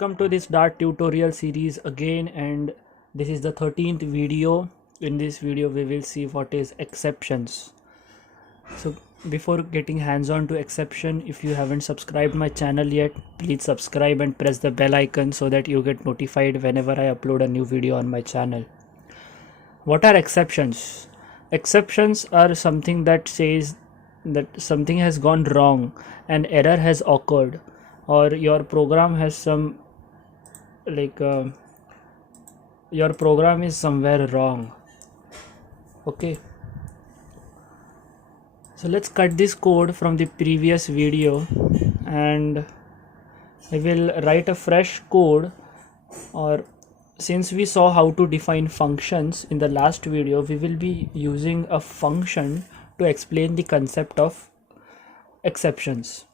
Welcome to this Dart tutorial series again, and this is the 13th video. In this video we will see what is exceptions. So before getting hands-on to exception, if you haven't subscribed my channel yet, please subscribe and press the bell icon so that you get notified whenever I upload a new video on my channel. What are exceptions? Exceptions are something that says that something has gone wrong, an error has occurred, or your program has some your program is somewhere wrong. Okay, so let's cut this code from the previous video and I will write a fresh code. Or since we saw how to define functions in the last video, we will be using a function to explain the concept of exceptions.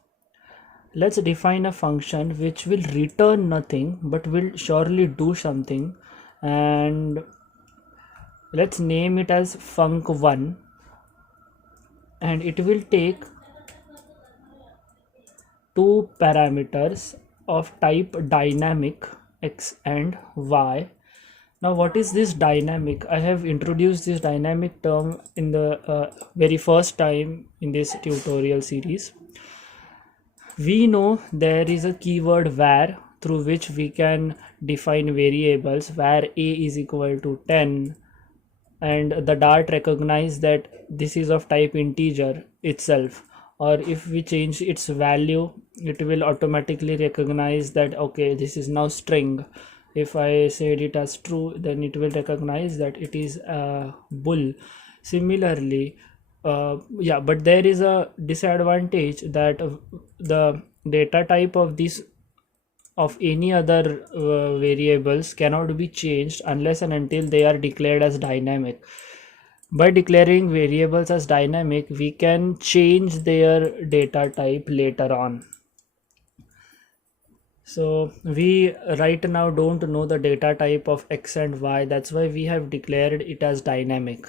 Let's define a function which will return nothing but will surely do something, and let's name it as func1, and it will take two parameters of type dynamic, x and y. Now what is this dynamic? I have introduced this dynamic term in the very first time in this tutorial series. We know there is a keyword var through which we can define variables. Var a is equal to 10, and the Dart recognize that this is of type integer itself, or if we change its value, it will automatically recognize that okay, this is now string. If I said it as true, then it will recognize that it is a bool. Similarly, but there is a disadvantage that the data type of this of any other variables cannot be changed unless and until they are declared as dynamic. By declaring variables as dynamic, we can change their data type later on. So we right now don't know the data type of x and y, that's why we have declared it as dynamic.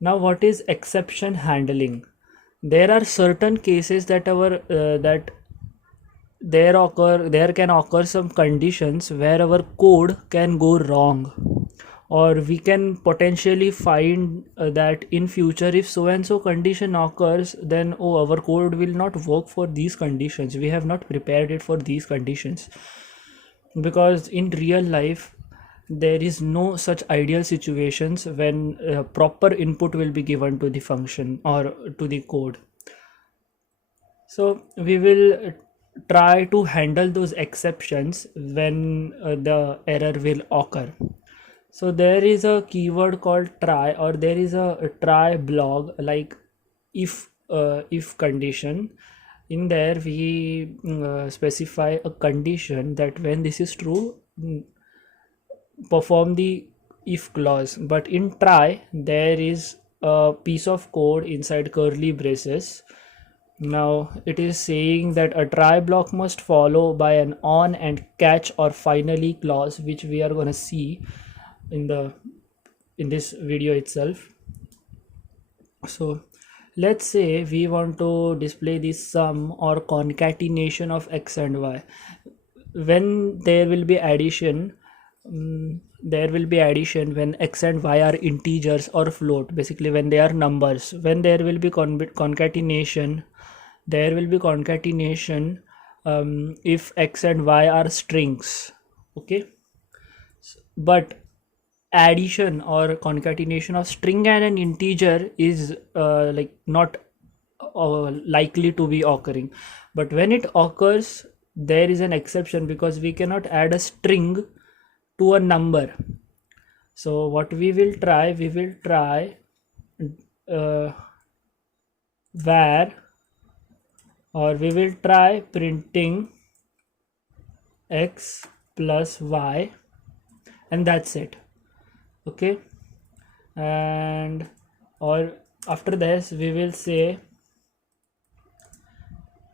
Now what is exception handling? There are certain cases that there can occur some conditions where our code can go wrong, or we can potentially find that in future if so and so condition occurs, then our code will not work for these conditions. We have not prepared it for these conditions, because in real life there is no such ideal situations when proper input will be given to the function or to the code. So we will try to handle those exceptions when the error will occur. So there is a keyword called try, or there is a try block, like if condition. In there we specify a condition that when this is true, perform the if clause. But in try there is a piece of code inside curly braces. Now it is saying that a try block must follow by an on and catch or finally clause, which we are going to see in this video itself. So let's say we want to display the sum or concatenation of x and y. When there will be addition, when x and y are integers or float, basically when they are numbers. When there will be concatenation, if x and y are strings. Okay, but addition or concatenation of string and an integer is not likely to be occurring. But when it occurs, there is an exception, because we cannot add a string to a number. So what we will try var, or we will try printing x plus y, and that's it. Okay, and or after this we will say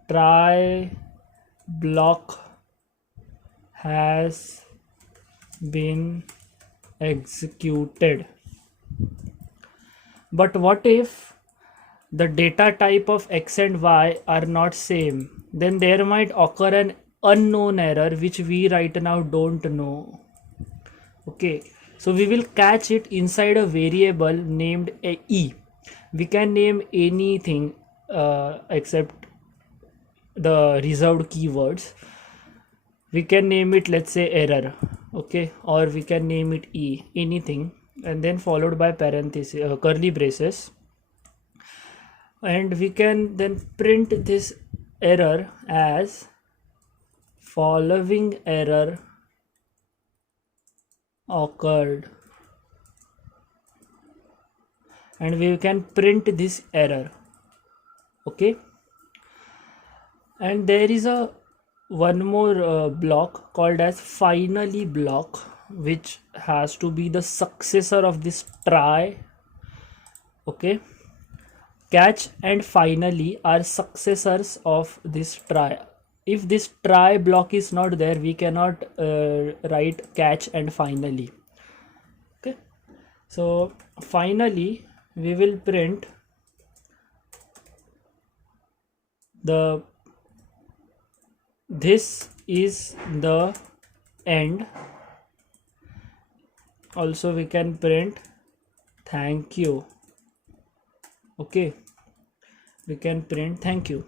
try block has been executed. But what if the data type of x and y are not same? Then there might occur an unknown error which we right now don't know. Okay, so we will catch it inside a variable named e. We can name anything except the reserved keywords. We can name it, let's say, error, okay, or we can name it e, anything, and then followed by parenthesis, curly braces, and we can then print this error as following error occurred, and we can print this error. Okay, and there is a one more block called as finally block, which has to be the successor of this try. Okay, catch and finally are successors of this try. If this try block is not there, we cannot write catch and finally. Okay, so finally we will print the this is the end. Also we can print thank you. Okay, we can print thank you.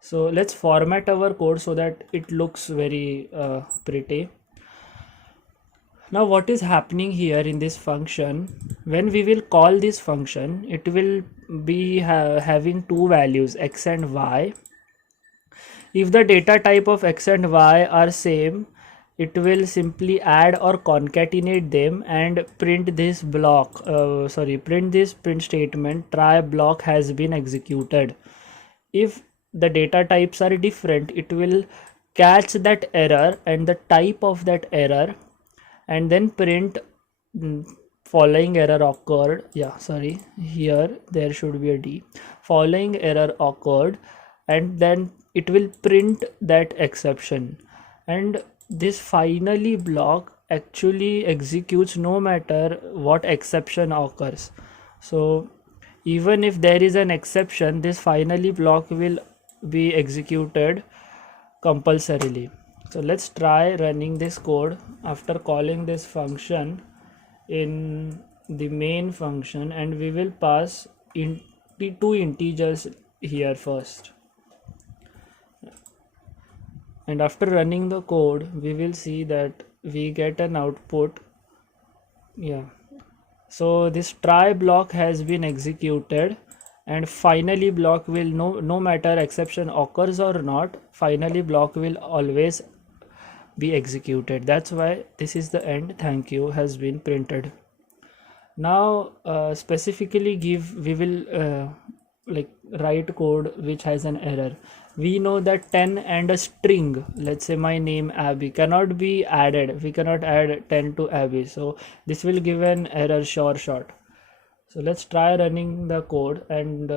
So let's format our code so that it looks very pretty. Now what is happening here in this function, when we will call this function, it will be having two values, x and y. If the data type of x and y are same, it will simply add or concatenate them and print this block, print this print statement, try block has been executed. If the data types are different, it will catch that error and the type of that error, and then print following error occurred. Yeah, sorry, here there should be a d, following error occurred, and then it will print that exception. And this finally block actually executes no matter what exception occurs. So even if there is an exception, this finally block will be executed compulsorily. So let's try running this code after calling this function in the main function, and we will pass in two integers here first. And after running the code, we will see that we get an output. Yeah, so this try block has been executed, and finally block will no matter exception occurs or not, finally block will always be executed. That's why this is the end, thank you has been printed. Now specifically we will like write code which has an error. We know that 10 and a string, let's say my name Abby, cannot be added. We cannot add 10 to Abby, so this will give an error sure shot. So let's try running the code, and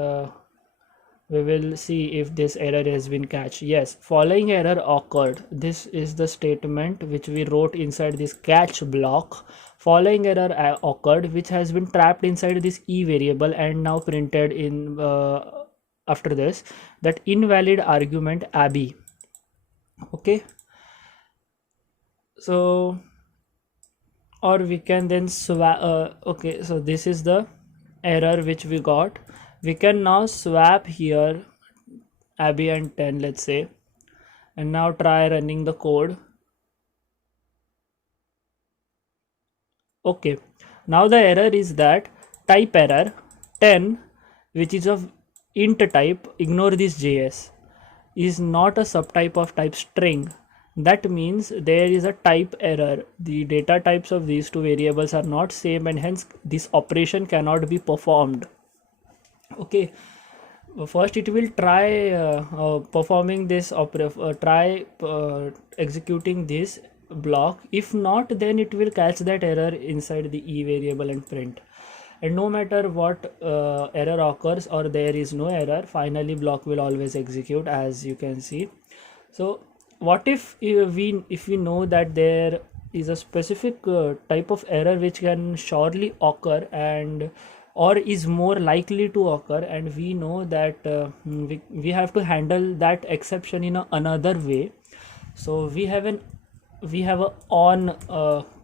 we will see if this error has been catched. Yes, following error occurred. This is the statement which we wrote inside this catch block. Following error occurred, which has been trapped inside this e variable and now printed in after this, that invalid argument Abby. Okay, so or we can then swap. Okay, so this is the error which we got. We can now swap here Abby and 10, let's say, and now try running the code. Okay, now the error is that type error 10, which is of int type, ignore this JS, is not a subtype of type string. That means there is a type error. The data types of these two variables are not same, and hence this operation cannot be performed. Okay, first it will try performing this executing this block. If not, then it will catch that error inside the e variable and print. And no matter what error occurs or there is no error, finally block will always execute, as you can see. So what if we know that there is a specific type of error which can surely occur and or is more likely to occur, and we know that we have to handle that exception in another way. So we have a on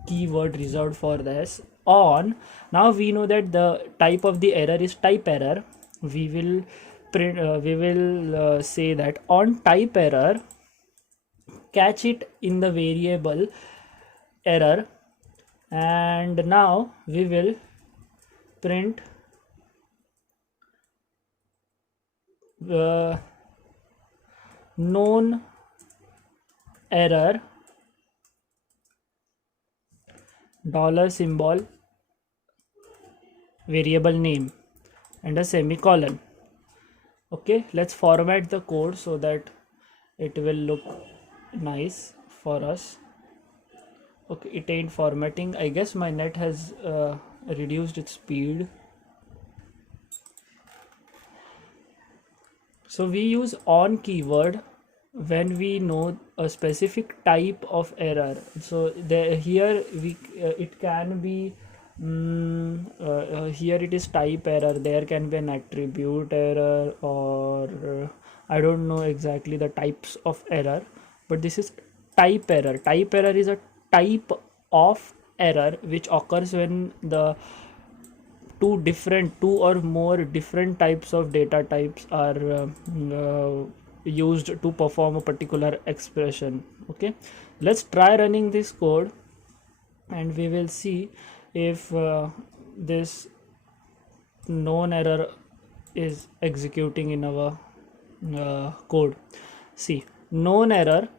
keyword reserved for this on. Now we know that the type of the error is type error. We will say that on type error, catch it in the variable error, and now we will print known error dollar symbol variable name and a semicolon. Okay, let's format the code so that it will look nice for us. Okay, it ain't formatting. I guess my net has reduced its speed. So we use on keyword when we know a specific type of error. So here it can be here it is type error, there can be an attribute error, or I don't know exactly the types of error, but this is type error. Type error is a type of error which occurs when the two or more different types of data types are used to perform a particular expression. Okay, let's try running this code and we will see if this known error is executing in our code. See, known error,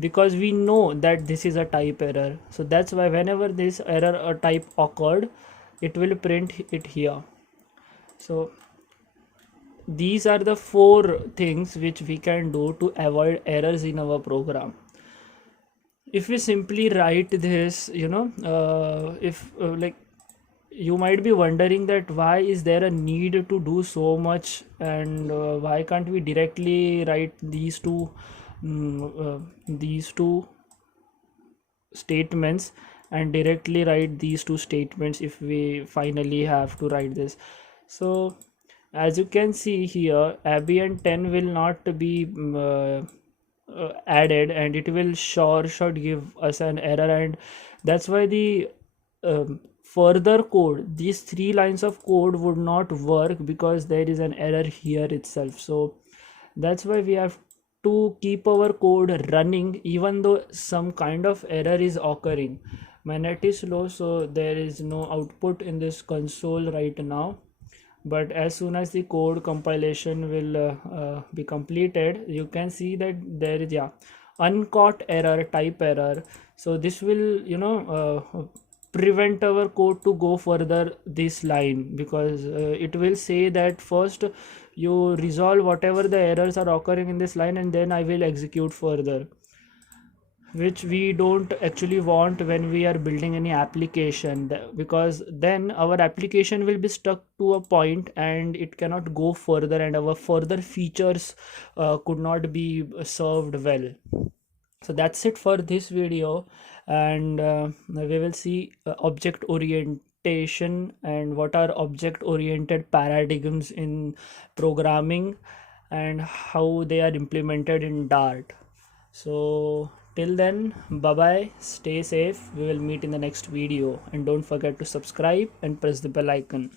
because we know that this is a type error, so that's why whenever this error or type occurred, it will print it here. So these are the 4 things which we can do to avoid errors in our program. If we simply write this, if like, you might be wondering that why is there a need to do so much, and why can't we directly write these two statements and directly write these 2 statements if we finally have to write this. So as you can see here, Abby and 10 will not be added, and it will should give us an error, and that's why the further code, these 3 lines of code would not work because there is an error here itself. So that's why we have to keep our code running even though some kind of error is occurring. My net is slow, so there is no output in this console right now, but as soon as the code compilation will be completed, you can see that there is uncaught error, type error. So this will prevent our code to go further this line, because it will say that first you resolve whatever the errors are occurring in this line and then I will execute further, which we don't actually want when we are building any application, because then our application will be stuck to a point and it cannot go further, and our further features could not be served well. So that's it for this video, and we will see object orientation and what are object oriented paradigms in programming and how they are implemented in Dart. So till then, bye bye, stay safe, we will meet in the next video, and don't forget to subscribe and press the bell icon.